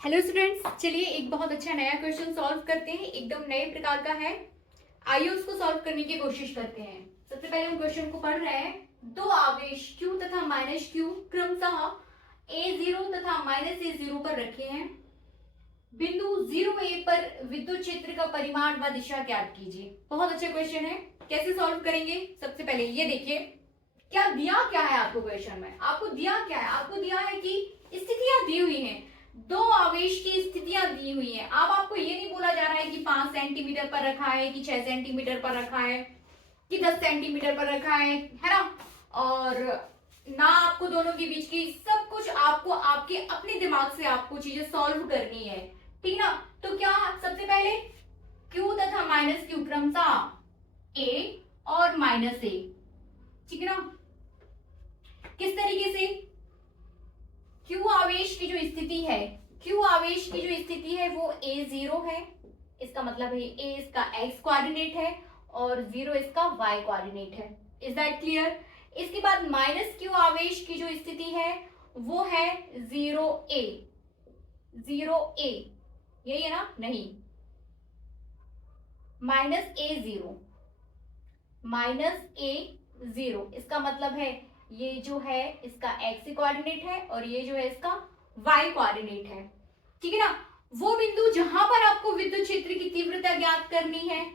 Hello students, चलिए एक बहुत अच्छा नया क्वेश्चन सॉल्व करते हैं। एकदम नए प्रकार का है। आइए उसको सॉल्व करने की कोशिश करते हैं। सबसे पहले हम क्वेश्चन को पढ़ रहे हैं। दो आवेश q तथा माइनस q क्रमशः a0 तथा माइनस a0 पर रखे हैं। बिंदु 0a पर विद्युत क्षेत्र का परिमाण व दिशा ज्ञात कीजिए। बहुत अच्छा क्वेश्चन है। कैसे सॉल्व करेंगे? सबसे पहले ये देखिए, क्या दिया क्या है आपको क्वेश्चन में। आपको दिया क्या है? आपको दिया है कि स्थितियां दी हुई हैं, दो आवेश की स्थितियां दी हुई हैं। अब आपको ये नहीं बोला जा रहा है कि 5 सेंटीमीटर पर रखा है, कि 6 सेंटीमीटर पर रखा है, कि 10 सेंटीमीटर पर रखा है ना। और ना आपको दोनों के बीच की, सब कुछ आपको आपके अपने दिमाग से आपको चीजें सॉल्व करनी है, ठीक ना। तो क्या सबसे पहले Q तथा माइनस Q क्रमशः A और माइनस A, ठीक है ना। किस तरीके से? Q आवेश की जो स्थिति है, Q आवेश की जो स्थिति है वो A0 है। इसका मतलब है A इसका x कोऑर्डिनेट है और 0 इसका y कोऑर्डिनेट है। Is that clear? इसके बाद माइनस Q आवेश की जो स्थिति है वो है 0a, 0a, यही है ना? नहीं, माइनस A0, माइनस A0। इसका मतलब है ये जो है इसका x कोऑर्डिनेट है और ये जो है इसका y कोऑर्डिनेट है, ठीक है ना। वो बिंदु जहां पर आपको विद्युत क्षेत्र की तीव्रता ज्ञात करनी है,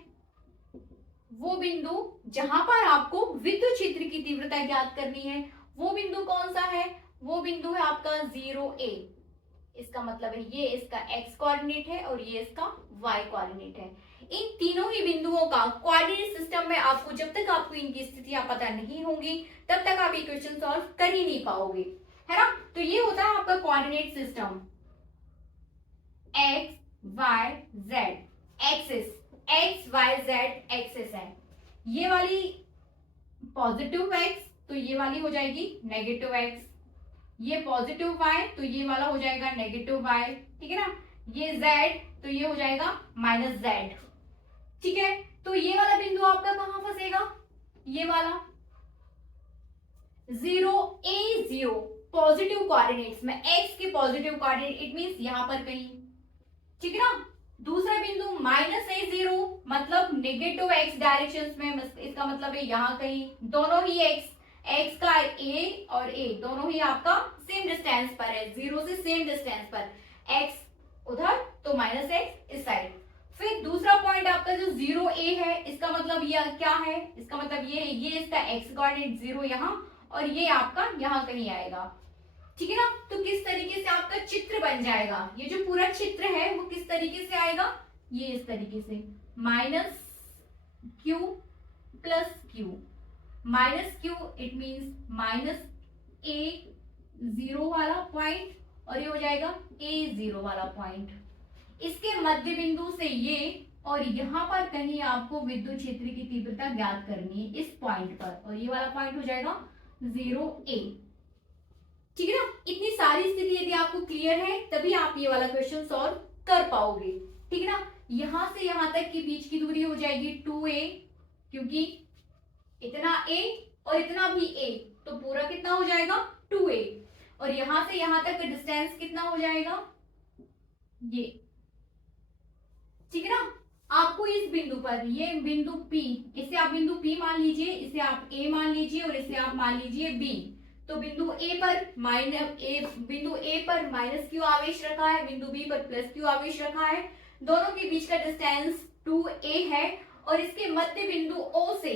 वो बिंदु जहां पर आपको विद्युत क्षेत्र की तीव्रता ज्ञात करनी है, वो बिंदु कौन सा है? वो बिंदु है आपका 0a। इसका मतलब है ये इसका x कोऑर्डिनेट है और ये इसका y कोऑर्डिनेट है। इन तीनों ही बिंदुओं का कोऑर्डिनेट सिस्टम में आपको, जब तक आपको इनकी स्थितियां पता नहीं होंगी तब तक आप ये क्वेश्चन सॉल्व कर ही नहीं पाओगे, है ना। तो ये होता है आपका coordinate system. x y z axis, x y z axis है। ये वाली पॉजिटिव x तो ये वाली हो जाएगी नेगेटिव x, ये पॉजिटिव y तो ये वाला हो जाएगा नेगेटिव y, ठीक है ना। ये z तो ये हो जाएगा माइनस z, ठीक है। तो ये वाला बिंदु आपका कहां फंसेगा? ये वाला 0a0 पॉजिटिव कोऑर्डिनेट्स में, x के पॉजिटिव कोऑर्डिनेट, इट मींस यहां पर कहीं, ठीक है ना। दूसरा बिंदु माइनस A0 मतलब नेगेटिव x डायरेक्शन में, इसका मतलब है यहां कहीं। दोनों ही x का a और a दोनों ही आपका सेम डिस्टेंस पर है, 0 से सेम डिस्टेंस पर, x उधर तो माइनस x इस साइड। फिर दूसरा पॉइंट आपका जो 0a है, इसका मतलब ये क्या है? इसका मतलब ये इसका x कोऑर्डिनेट 0 यहाँ और ये आपका यहाँ कहीं आएगा, ठीक है ना। तो किस तरीके से आपका चित्र बन जाएगा? ये जो पूरा चित्र है वो किस तरीके से आएगा? ये इस तरीके से, minus Q plus Q, minus Q it means minus A0 वाला पॉइंट और ये हो जाएगा A0 वाला पॉइंट। इसके मध्य बिंदु से ये और यहां पर कहीं आपको विद्युत क्षेत्र की तीव्रता ज्ञात करनी है इस पॉइंट पर, और ये वाला पॉइंट हो जाएगा 0a, ठीक है ना। इतनी सारी स्थिति यदि आपको क्लियर है तभी आप ये वाला क्वेश्चन सॉल्व कर पाओगे, ठीक है ना। यहां से यहां तक की बीच की दूरी हो जाएगी 2a, क्योंकि इतना a और इतना भी a, तो पूरा कितना हो जाएगा? 2a। और यहां से यहां तक का डिस्टेंस कितना हो जाएगा? ये, ठीक है ना। आपको इस बिंदु पर, ये बिंदु P, इसे आप बिंदु P मान लीजिए, इसे आप A मान लीजिए और इसे आप मान लीजिए B। तो बिंदु A पर माइनस Q आवेश रखा है, बिंदु B पर प्लस Q आवेश रखा है। दोनों के बीच का डिस्टेंस 2a है और इसके मध्य बिंदु O से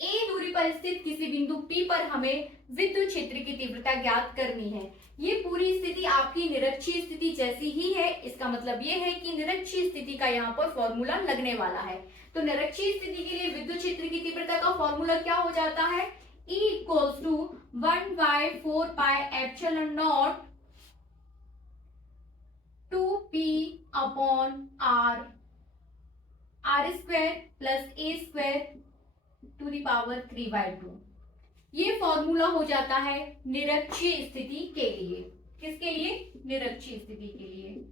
a दूरी पर स्थित किसी बिंदु P पर हमें विद्युत क्षेत्र की तीव्रता ज्ञात करनी है। ये पूरी स्थिति आपकी निरक्षीय स्थिति जैसी ही है। इसका मतलब ये है कि निरक्षीय स्थिति का यहाँ पर फॉर्मूला लगने वाला है। तो निरक्षीय स्थिति के लिए विद्युत क्षेत्र की तीव्रता का फॉर्मूला क्या हो जाता है? E equals to 1/4 pi epsilon naught 2p upon r square plus a square to the power 3/2। ये फॉर्मूला हो जाता है निरक्षीय स्थिति के लिए। किसके लिए? निरक्षीय स्थिति के लिए।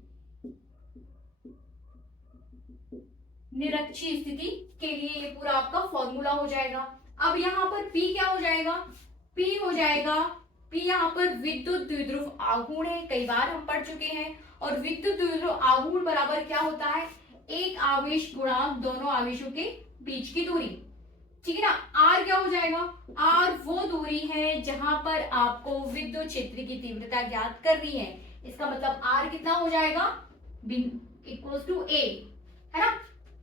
निरक्षीय स्थिति के लिए ये पूरा आपका फॉर्मूला हो जाएगा। अब यहां पर P क्या हो जाएगा? P हो जाएगा पी यहाँ पर विद्युत द्विध्रुव आघूर्ण है, कई बार हम पढ़ चुके हैं। और विद्युत द्विध्रुव आघूर्ण बराबर क्या होता है, एक आवेश गुणांक दोनों आवेशों के बीच की दूरी, ठीक है ना। आर क्या हो जाएगा, आर वो दूरी है जहां पर आपको विद्युत क्षेत्र की तीव्रता ज्ञात करनी है। इसका मतलब आर कितना हो जाएगा, इक्वल्स टू ए, है ना,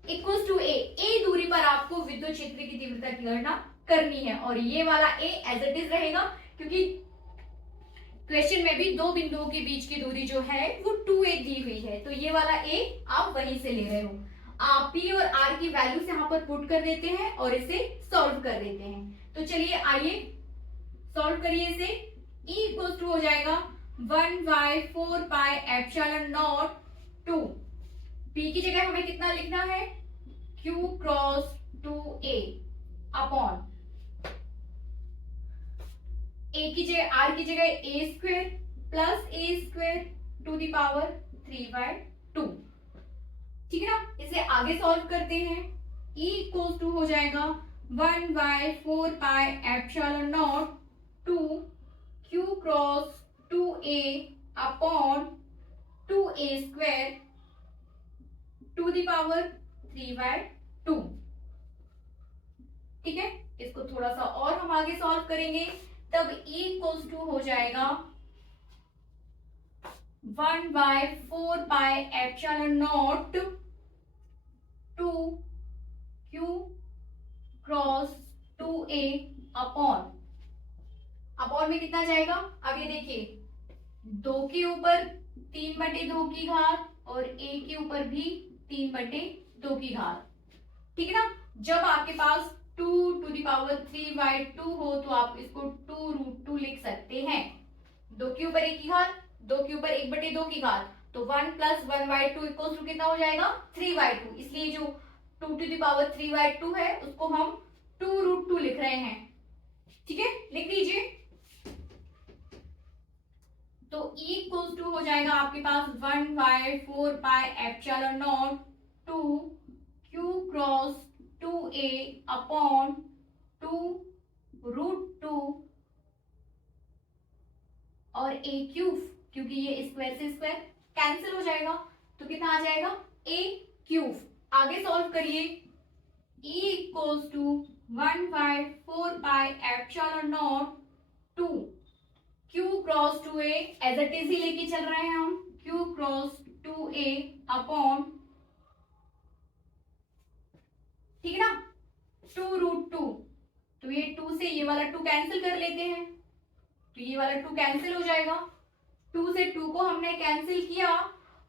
इक्वल्स टू ए दूरी पर आपको विद्युत क्षेत्र की तीव्रता की गणना करनी है। और ये वाला ए एज इट इज रहेगा, क्योंकि क्वेश्चन में भी दो बिंदुओं के बीच की दूरी जो है वो 2a दी हुई है, तो ये वाला a आप वहीं से ले रहे हो। आप p और r की वैल्यूज यहाँ पर पुट कर देते हैं और इसे सॉल्व कर देते हैं। तो चलिए आइए सॉल्व करिए इसे। E इक्वल्स टू हो जाएगा 1/4 पाई एप्सिलॉन नॉट 2, p की जगह हमें कितना लिखना है, q cross 2a upon a की जगह r की जगह a square plus a square to the power 3/2, ठीक है ना। इसे आगे सॉल्व करते हैं। E इक्वल्स टू हो जाएगा 1/4 pi epsilon naught 2 q cross 2a upon 2a square to the power 3/2, ठीक है। इसको थोड़ा सा और हम आगे सॉल्व करेंगे, तब E इक्वल्स टू हो जाएगा 1/4 pi epsilon naught 2 q cross 2a upon में कितना जाएगा, अब ये देखिए 2 के ऊपर 3/2 की घात और a के ऊपर भी 3/2 की घात, ठीक है ना। जब आपके पास 2 टू द पावर 3/2 हो तो आप इसको 2√2 लिख सकते हैं। 2 के ऊपर 1 की घात, 2 के ऊपर 1/2 की घात, तो 1 प्लस 1/2 इक्वल्स टू कितना हो जाएगा, 3/2। इसलिए जो 2 टू द पावर 3/2 है उसको हम 2√2 लिख रहे हैं, ठीक है, लिख लीजिए। तो E इक्वल्स टू हो जाएगा आपके पास 1/4 pi epsilon naught 2 q cross 2a upon 2√2 और a क्यूब, क्योंकि ये स्क्वायर से स्क्वायर कैंसिल हो जाएगा, तो कितना आ जाएगा, a क्यूब। आगे सॉल्व करिए। E equals to 1/4 pi epsilon naught 2 q cross 2a as it is ही लेके चल रहे हैं हम, q क्रॉस 2a अपॉन, ठीक है ना, 2√2। तो ये 2 से ये वाला 2 कैंसिल कर लेते हैं, तो ये वाला 2 कैंसिल हो जाएगा। 2 से 2 को हमने कैंसिल किया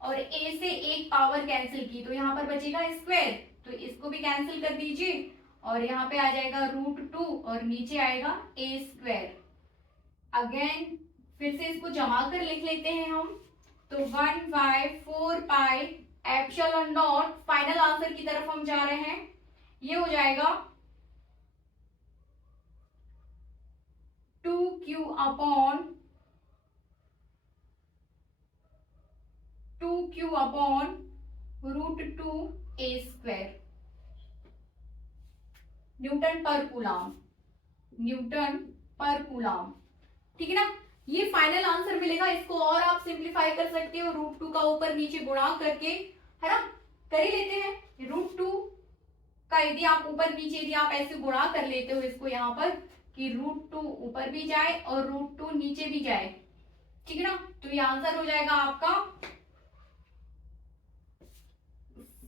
और a से एक पावर कैंसिल की, तो यहाँ पर बचेगा स्क्वायर, तो इसको भी कैंसिल कर दीजिए और यहाँ पे आ जाएगा √2 और नीचे आएगा a स्क्वायर। अगेन फिर से इसको जमा कर लिख लेते हैं हम, तो 1/4 pi epsilon not, final answer की तरफ हम जा रहे हैं, ये हो जाएगा 2q upon 2q upon √2a square newton पर कूलम, न्यूटन पर कूलम, ठीक है ना। ये फाइनल आंसर मिलेगा। इसको और आप सिंप्लीफाई कर सकते हो, √2 का ऊपर नीचे गुणा करके, है ना, कर ही लेते हैं। √2 का यदि आप ऊपर नीचे यदि आप ऐसे गुणा कर लेते हो इसको यहाँ पर कि √2 ऊपर भी जाए और √2 नीचे भी जाए, ठीक है ना, तो ये आंसर हो जाएगा आपका,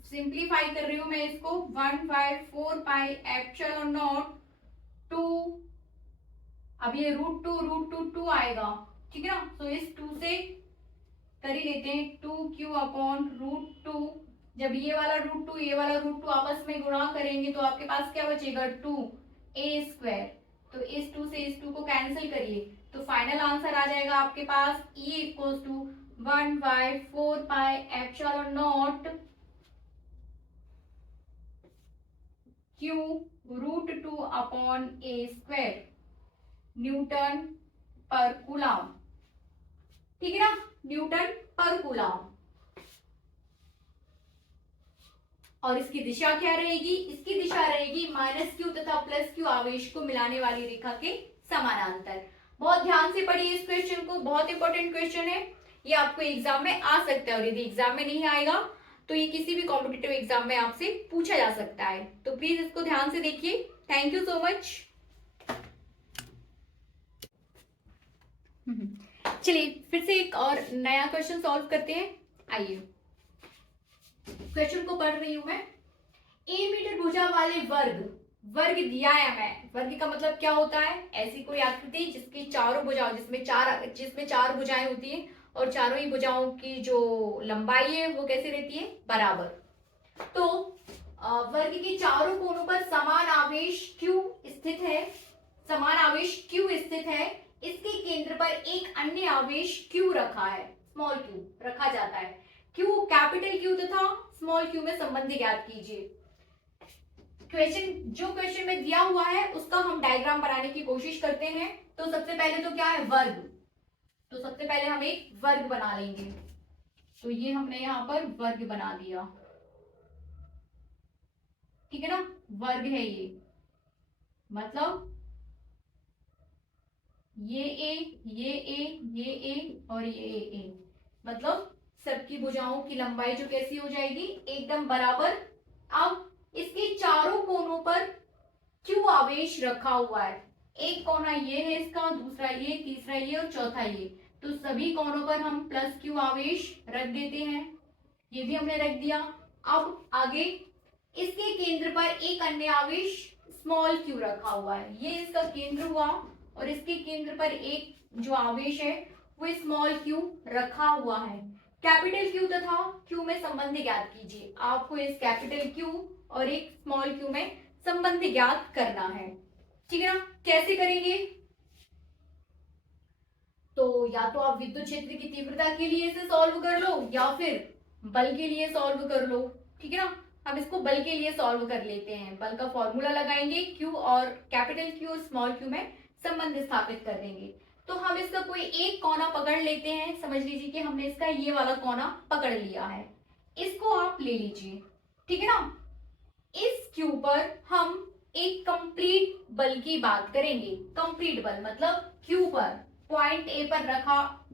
सिंप्लीफाई कर रही हूं मैं इसको, 1/4 पाई एप्सिलॉन नॉट 2, अब ये √2 आएगा, ठीक है ना, तो इस 2 से कर ही लेते हैं 2q अपॉन √2। जब ये वाला √2 ये वाला √2 आपस में गुणा करेंगे तो आपके पास क्या बचेगा, 2a स्क्वायर, तो इस 2 से इस 2 को कैंसिल करिए, तो फाइनल आंसर आ जाएगा आपके पास E equals to 1/4 pi epsilon naught q √2 upon a square newton पर कूलम, ठीक है ना, न्यूटन पर कूलम। और इसकी दिशा क्या रहेगी, इसकी दिशा रहेगी -q तथा +q आवेश को मिलाने वाली रेखा के समानांतर। बहुत ध्यान से पढ़िए इस क्वेश्चन को, बहुत इंपॉर्टेंट क्वेश्चन है, ये आपको एग्जाम में आ सकता है और यदि एग्जाम में नहीं आएगा तो ये किसी भी कॉम्पिटिटिव एग्जाम में आपसे पूछा जा सकता है। तो प्लीज इसको ध्यान से देखिए। Thank you so much. चलिए फिर से एक और नया क्वेश्चन सॉल्व करते हैं। आइए, क्वेश्चन को पढ़ रही हूं मैं। ए मीटर भुजा वाले वर्ग दिया है हमें। वर्ग का मतलब क्या होता है? ऐसी कोई आकृति जिसकी चारों भुजाओं, जिसमें चार भुजाएं होती है और चारों ही भुजाओं की जो लंबाई है वो कैसे रहती है? बराबर। तो वर्ग के चारों कोनों पर समान आवेश Q स्थित है। समान आवेश Q स्थित है। इसके केंद्र पर एक अन्य आवेश Q रखा है, स्मॉल q रखा जाता है। Q, कैपिटल Q तथा स्मॉल q में संबंध ज्ञात कीजिए। जो क्वेश्चन में दिया हुआ है उसका हम डायग्राम बनाने की कोशिश करते हैं। तो सबसे पहले तो क्या है? वर्ग। तो सबसे पहले हम एक वर्ग बना लेंगे। तो ये हमने यहाँ पर वर्ग बना दिया, ठीक है ना? वर्ग है ये, मतलब ये ए और ये ए, मतलब सबकी भुजाओं की लंबाई जो कैसी हो जाएगी? एकदम बराबर। अब इसके चारों कोनों पर Q आवेश रखा हुआ है। एक कोना ये है इसका, दूसरा ये, तीसरा ये और चौथा ये। तो सभी कोनों पर हम प्लस Q आवेश रख देते हैं। ये भी हमने रख दिया। अब आगे इसके केंद्र पर एक अन्य आवेश स्मॉल q रखा हुआ है। ये इसका केंद्र हुआ और इसके केंद्र पर एक जो आवेश है वो स्मॉल q रखा हुआ है। कैपिटल Q तथा Q में संबंध ज्ञात कीजिए। आपको इस कैपिटल Q और एक स्मॉल q में संबंध ज्ञात करना है, ठीक है ना? कैसे करेंगे? तो या तो आप विद्युत क्षेत्र की तीव्रता के लिए इसे सॉल्व कर लो या फिर बल के लिए सॉल्व कर लो, ठीक है ना? हम इसको बल के लिए सॉल्व कर लेते हैं। बल का फॉर्मूला लगाएंगे, Q और कैपिटल Q और स्मॉल q में संबंध स्थापित कर देंगे। तो हम इसका कोई एक कोना पकड़ लेते हैं। समझ लीजिए कि हमने इसका ये वाला कोना पकड़ लिया है, इसको आप ले लीजिए, ठीक है ना? इस Q पर हम एक कंप्लीट बल की बात करेंगे। कंप्लीट बल मतलब Q पर पॉइंट ए पर रखा,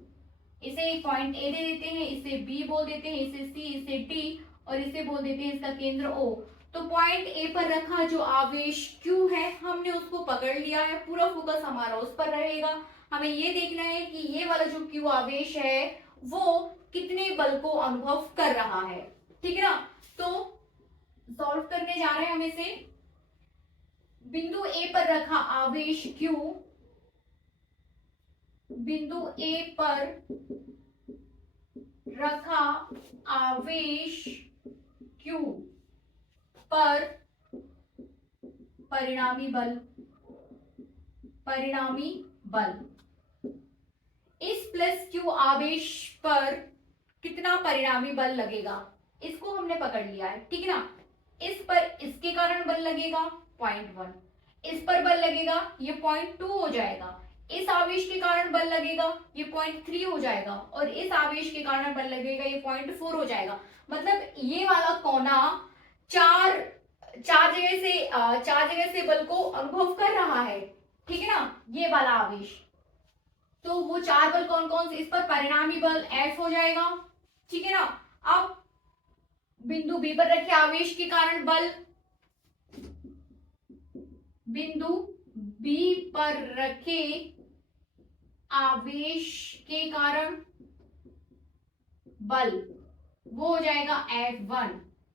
इसे पॉइंट ए दे देते हैं, इसे बी बोल देते हैं, इसे सी, इसे डी और इसे बोल देते हैं इसका केंद्र ओ। तो पॉइंट ए पर रखा जो आवेश Q है हमने उसको पकड़ लिया है। पूरा फोकस हमारा उस पर रहेगा। हमें ये देखना है कि ये वाला जो Q आवेश है वो कितने बल को अनुभव कर रहा है, ठीक है ना? तो सॉल्व करने जा रहे हैं हम इसे। बिंदु ए पर रखा आवेश Q, बिंदु ए पर रखा आवेश Q पर परिणामी बल, इस प्लस Q आवेश पर कितना परिणामी बल लगेगा इसको हमने पकड़ लिया है, ठीक है ना? इस पर इसके कारण बल लगेगा 0.1, इस पर बल लगेगा ये 0.2 हो जाएगा, इस आवेश के कारण बल लगेगा ये 0.3 हो जाएगा और इस आवेश के कारण बल लगेगा ये 0.4 हो जाएगा। मतलब ये वाला कोना चार जगह से बल को अनुभव कर रहा है, ठीक है ना? ये वाला आवेश। तो वो चार बल कौन कौन से? इस पर परिणामी बल F हो जाएगा, ठीक है ना? अब बिंदु बी पर रखे आवेश के कारण बल, बिंदु बी पर रखे आवेश के कारण बल वो हो जाएगा F1,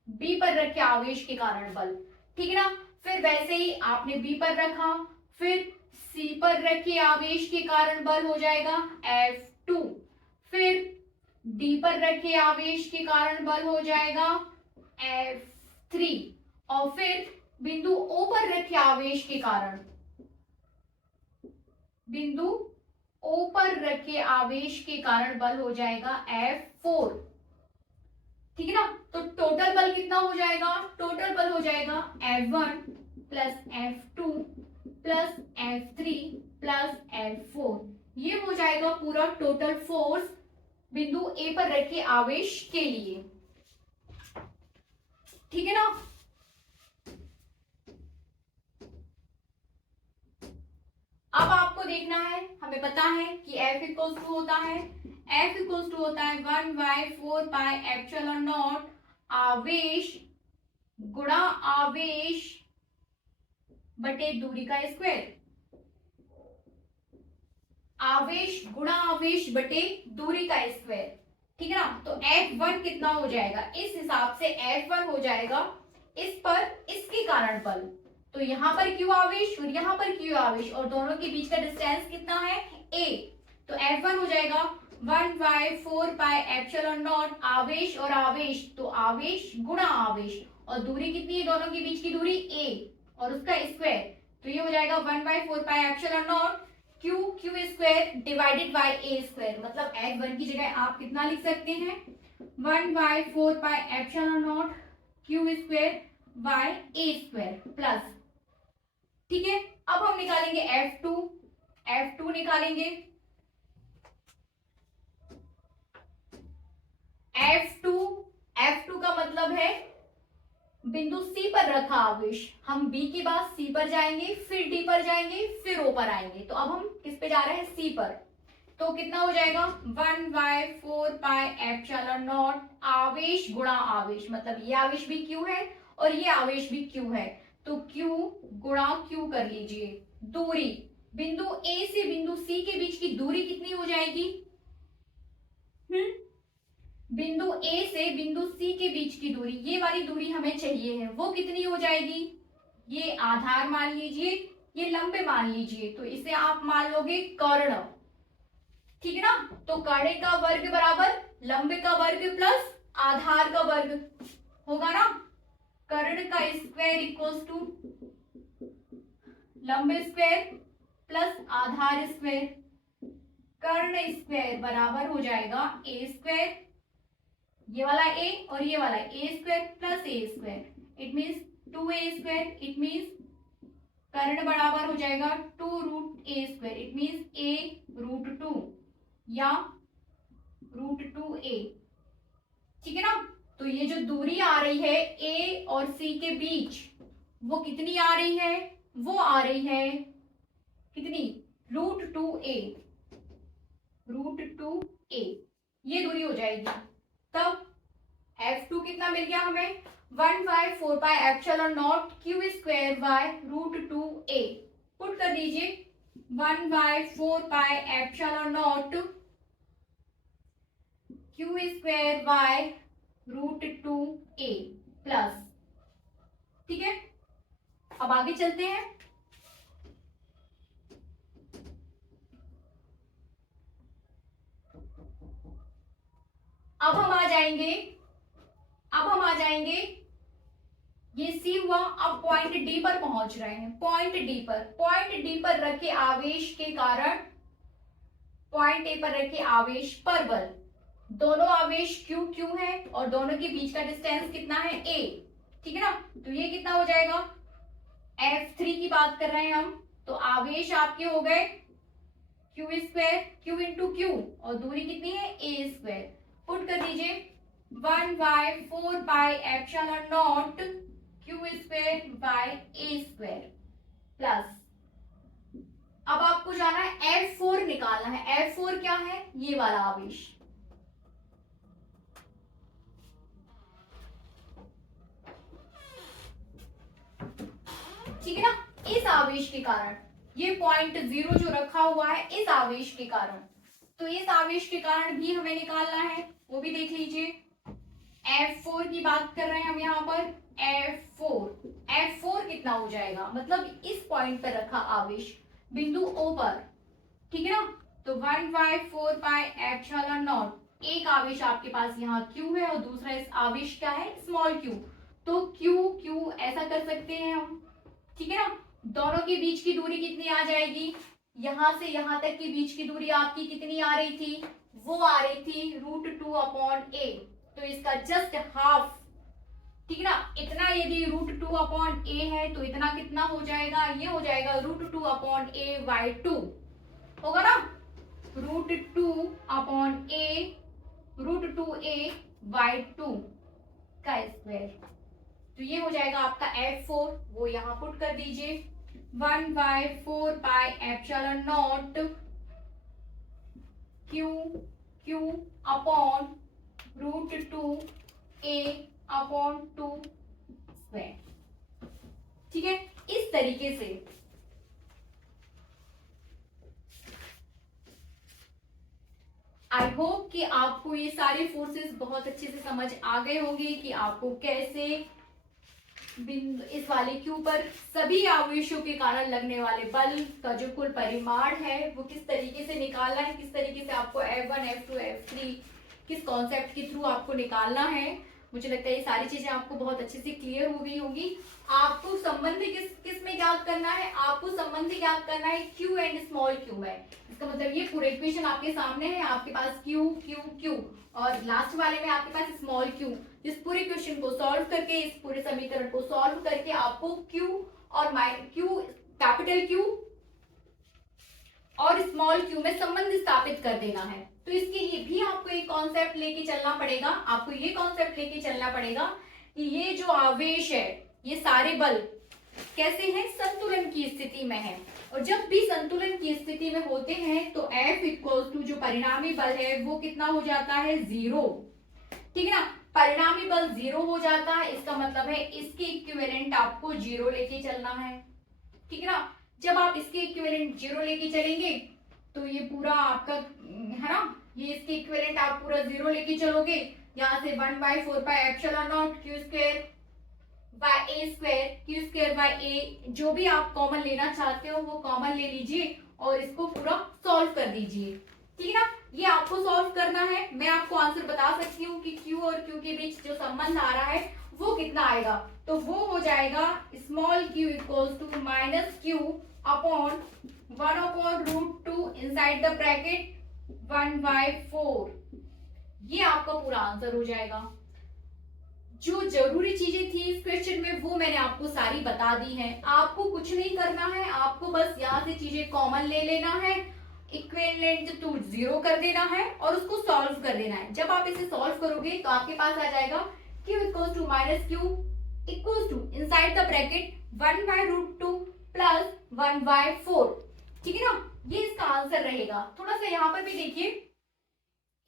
बी पर रखे आवेश के कारण बल, ठीक है ना? फिर वैसे ही आपने बी पर रखा, फिर सी पर रखे आवेश के कारण बल हो जाएगा F2, फिर डी पर रखे आवेश के कारण बल हो जाएगा F3 और फिर बिंदु ओ पर रखे आवेश के कारण, बिंदु ओ पर रखे आवेश के कारण बल हो जाएगा F4, ठीक है ना? तो टोटल बल कितना हो जाएगा? टोटल बल हो जाएगा F1 plus F2 plus F3 plus F4। ये हो जाएगा पूरा टोटल फोर्स बिंदु ए पर रखे आवेश के लिए, ठीक है ना? अब आपको देखना है, हमें पता है कि F इक्वल्स टू होता है, F इक्वल्स टू होता है 1/4πε0 आवेश गुणा आवेश बटे दूरी का स्क्वायर, आवेश गुणा आवेश बटे दूरी का स्क्वायर, ठीक है ना। तो F1 कितना हो जाएगा, इस हिसाब से F1 हो जाएगा इस पर इसके कारण बल, तो यहाँ पर Q आवेश और यहाँ पर Q आवेश और दोनों के बीच का डिस्टेंस कितना है A, तो F1 हो जाएगा 1/4πε0 आवेश और आवेश, तो आवेश गुणा आवेश और दूरी कितनी है दोनों के बीच की दूरी A और उसका स्क्वायर, तो ये हो जाएगा 1/4πε0 Q square divided by A square, मतलब F1 की जगह आप कितना लिख सकते हैं 1/4πε0 Q square by A square plus, ठीक है। अब हम निकालेंगे F2 निकालेंगे, F2 का मतलब है बिंदु C पर रखा आवेश, हम B के बाद C पर जाएंगे, फिर D पर जाएंगे, फिर O पर आएंगे, तो अब हम किस पे जा रहे हैं C पर, तो कितना हो जाएगा 1/4πε0 आवेश गुणा आवेश, मतलब ये आवेश भी Q है और ये आवेश भी Q है, तो Q गुणा Q कर लीजिए, दूरी बिंदु A से बिंदु C के बीच की दूरी कितनी हो जाएगी, बिंदु A से बिंदु C के बीच की दूरी, ये वाली दूरी हमें चाहिए है, वो कितनी हो जाएगी, ये आधार मान लीजिए, ये लंबे मान लीजिए, तो इसे आप मान लोगे कर्ण, ठीक है ना। तो कर्ण का वर्ग बराबर लंबे का वर्ग प्लस आधार का वर्ग होगा ना, कर्ण का स्क्वायर इक्वल्स टू लंबे स्क्वायर प्लस आधार स्क्वायर, कर्ण स्क्वायर बराबर हो जाएगा A स्क्वायर, ये वाला A और ये वाला A square plus A square, it means 2A square, it means कर्ण बराबर हो जाएगा 2√A square, it means A√2 या √2A, ठीक है ना। तो ये जो दूरी आ रही है A और C के बीच, वो कितनी आ रही है, वो आ रही है कितनी √2A, ये दूरी हो जाएगी, तब F2 कितना मिल गया हमें 1/4πε0 Q square by √2A, put कर दीजिए 1/4πε0 Q square by √2A plus, ठीक है। अब आगे चलते हैं, अब हम आ जाएंगे ये C हुआ, अब पॉइंट D पर पहुंच रहे हैं, पॉइंट D पर रखे आवेश के कारण पॉइंट A पर रखे आवेश पर बल, दोनों आवेश Q है और दोनों के बीच का डिस्टेंस कितना है A, ठीक है ना। तो ये कितना हो जाएगा, F3 की बात कर रहे हैं हम, तो आवेश आपके हो गए Q square Q into Q और दूरी कितनी है A स्क्वायर, पुट कर दीजिए 1/4πε0 Q square by A square plus, अब आपको जाना है F4 निकालना है, F4 क्या है, ये वाला आवेश, ठीक है ना। इस आवेश के कारण, ये पॉइंट 0 जो रखा हुआ है इस आवेश के कारण, तो इस आवेश के कारण भी हमें निकालना है, वो भी देख लीजिए। F4 की बात कर रहे हैं हम यहाँ पर, F4 कितना हो जाएगा, मतलब इस पॉइंट पर रखा आवेश बिंदु O पर, ठीक है ना। तो 1/4πε0, एक आवेश आपके पास यहाँ Q है और दूसरा इस आवेश क्या है स्मॉल q, तो Q ऐसा कर सकते हैं हम, ठीक है ना। दोनों के बीच की दूरी कितनी आ जाएगी, यहां से यहां तक की बीच की दूरी आपकी कितनी आ रही थी, वो आ रही थी √2/A, तो इसका जस्ट हाफ, ठीक है ना। इतना यदि √2/A है तो इतना कितना हो जाएगा, ये हो जाएगा √2/A/2 होगा ना, √2/A का स्क्वायर, तो ये हो जाएगा आपका F4, वो यहां पुट कर दीजिए 1/4πε0 q अपॉन √2a/2 स्क्वायर। ठीक है, इस तरीके से आई होप कि आपको ये सारे फोर्सेस बहुत अच्छे से समझ आ गए होंगे कि आपको कैसे इस वाले क्यू पर सभी आवेशों के कारण लगने वाले बल का जो कुल परिमाण है वो किस तरीके से निकालना है, किस तरीके से आपको F1 F2 F3 किस कॉन्सेप्ट के थ्रू आपको निकालना है। मुझे लगता है ये सारी चीजें आपको बहुत अच्छे से क्लियर हो गई होंगी। आपको संबंधी किस में ज्ञात करना है, आपको संबंधी ज्ञात करना है Q एंड स्मॉल q में। इसका मतलब ये पूरा इक्वेशन आपके सामने है, आपके पास Q Q Q और लास्ट वाले में आपके पास स्मॉल q। इस पूरे क्वेश्चन को सॉल्व करके, इस पूरे समीकरण को सॉल्व करके आपको Q और Q कैपिटल Q और स्मॉल q में संबंध स्थापित कर देना है। तो इसके लिए भी आपको एक कॉन्सेप्ट लेके चलना पड़ेगा, आपको ये कॉन्सेप्ट लेके चलना पड़ेगा कि ये जो आवेश है, ये सारे बल कैसे हैं, संतुलन की स्थिति में है। और जब भी संतुलन की स्थिति में होते हैं तो F इक्वल्स टू जो परिणामी बल है वो कितना हो जाता है, 0। ठीक है ना, परिणामी बल 0 हो जाता है, इसका मतलब है इसके इक्विवेलेंट आपको 0 लेके चलना है। ठीक है ना, जब आप इसके इक्विवेलेंट 0 लेके चलेंगे तो ये पूरा आपका है ना, ये इसके इक्विवेलेंट आप पूरा 0 लेके चलोगे। यहाँ से 1/4πε0 q² जो भी आप कॉमन लेना चाहते हो वो कॉमन ले लीजिए और इसको पूरा सॉल्व कर दीजिए। ठीक है ना, ये आपको सॉल्व करना है। मैं आपको आंसर बता सकती हूँ कि Q और Q के बीच जो संबंध आ रहा है वो कितना आएगा, तो वो हो जाएगा small q equals to -q upon 1/√2 inside the bracket 1/4। ये आपका पूरा आंसर हो जाएगा। जो जरूरी चीजें थी इस क्वेश्चन में वो मैंने आपको सारी बता दी हैं। आपको कुछ नहीं करना है, आपको बस यहाँ से चीजें कॉमन ले लेना है, इक्विवेलेंट टू 0 कर देना है और उसको सॉल्व कर देना है। जब आप इसे सॉल्व करोगे तो आपके पास आ जाएगा q equals to -q equals to inside the bracket 1/√2 plus 1/4। ठीक है ना, ये इसका आंसर रहेगा। थोड़ा सा यहाँ पर भी देखिए,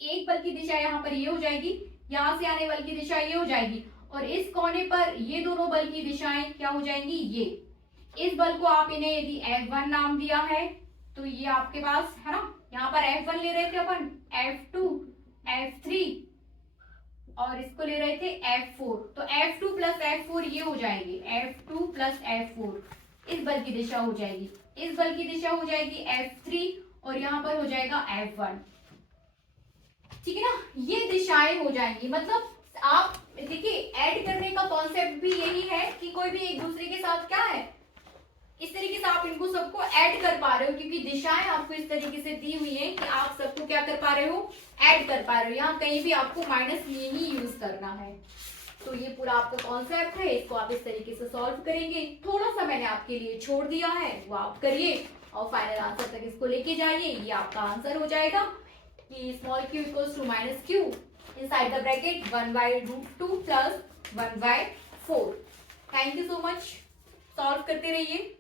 एक बल की दिशा यहाँ पर ये हो जाएगी, यहाँ से आने बल की दिशा ये हो जाएगी और इस कोने पर ये दोनों बल की दिशाएं क्या हो जाएंगी, ये। इस बल को आप इन्हें यदि F1 नाम दिया है तो ये आपके पास है ना, यहाँ पर F1 ले रहे थे अपन, F2 F3 और इसको ले रहे थे F4, तो F2 प्लस F4 ये हो जाएंगे, F2 प्लस F4 इस बल की दिशा हो जाएगी, इस बल की दिशा हो जाएगी F3 और यहाँ पर हो जाएगा F1। ठीक है ना, ये दिशाएं हो जाएंगी। मतलब आप देखिए, ऐड करने का कॉन्सेप्ट भी यही है कि कोई भी एक दूसरे के साथ क्या है, इस तरीके से आप इनको सबको ऐड कर पा रहे हो, क्योंकि दिशाएं आपको इस तरीके से दी हुई हैं कि आप सबको क्या कर पा रहे हो, ऐड कर पा रहे हो। यहाँ कहीं भी आपको माइनस ये ही यूज करना है। तो ये पूरा आपका कॉन्सेप्ट है, इसको आप इस तरीके से सॉल्व करेंगे। थोड़ा सा मैंने आपके लिए छोड़ दिया है, वो आप करिए और फाइनल आंसर तक इसको लेके जाइए। ये आपका आंसर हो जाएगा कि small q equals to -q inside the bracket 1/√2 plus 1/4। Thank you so much, solve करते रहिए।